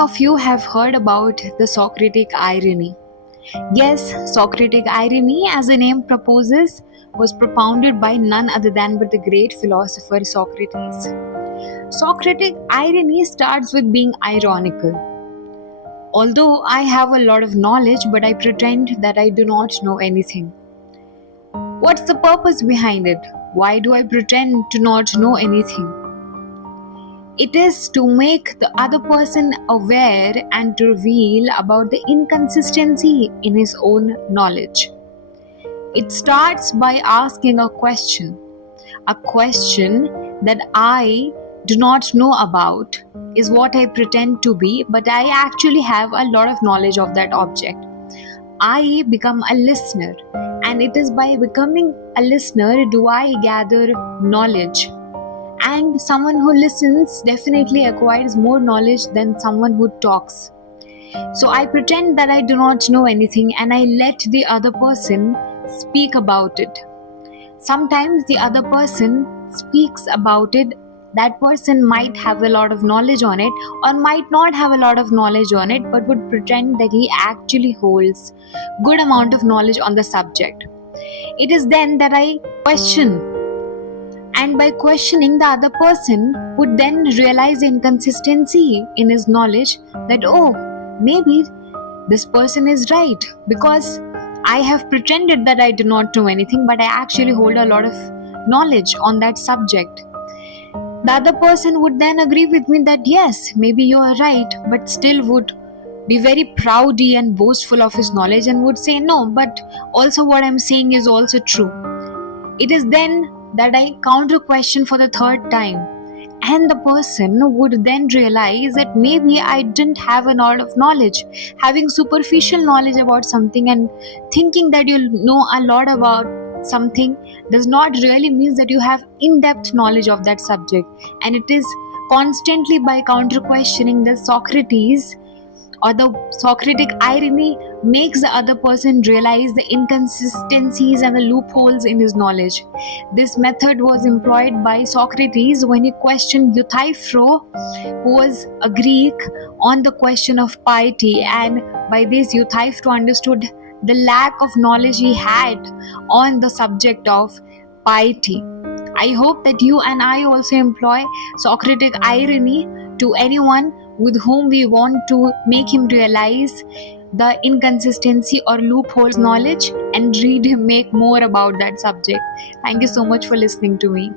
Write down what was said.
of you have heard about the Socratic irony? Yes, Socratic irony, as the name proposes, was propounded by none other than but the great philosopher Socrates. Socratic irony starts with being ironical. Although I have a lot of knowledge, but I pretend that I do not know anything. What's the purpose behind it? Why do I pretend to not know anything? It is to make the other person aware and to reveal about the inconsistency in his own knowledge. It starts by asking a question that I do not know about is what I pretend to be, but I actually have a lot of knowledge of that object. I become a listener, and it is by becoming a listener do I gather knowledge. And someone who listens definitely acquires more knowledge than someone who talks. So I pretend that I do not know anything and I let the other person speak about it. Sometimes the other person speaks about it. That person might have a lot of knowledge on it or might not have a lot of knowledge on it, but would pretend that he actually holds good amount of knowledge on the subject. It is then that I question. And by questioning, the other person would then realize the inconsistency in his knowledge that, oh, maybe this person is right because I have pretended that I do not know anything, but I actually hold a lot of knowledge on that subject. The other person would then agree with me that yes, maybe you are right, but still would be very proudy and boastful of his knowledge and would say no, but also what I'm saying is also true. It is then that I counter question for the third time, and the person would then realize that maybe I didn't have a lot of knowledge. Having superficial knowledge about something and thinking that you know a lot about something does not really mean that you have in-depth knowledge of that subject. And it is constantly by counter questioning that Socrates or the Socratic irony makes the other person realize the inconsistencies and the loopholes in his knowledge. This method was employed by Socrates when he questioned Euthyphro, who was a Greek, on the question of piety, and by this Euthyphro understood the lack of knowledge he had on the subject of piety. I hope that you and I also employ Socratic irony to anyone with whom we want to make him realize the inconsistency or loopholes knowledge and read him make more about that subject. Thank you so much for listening to me.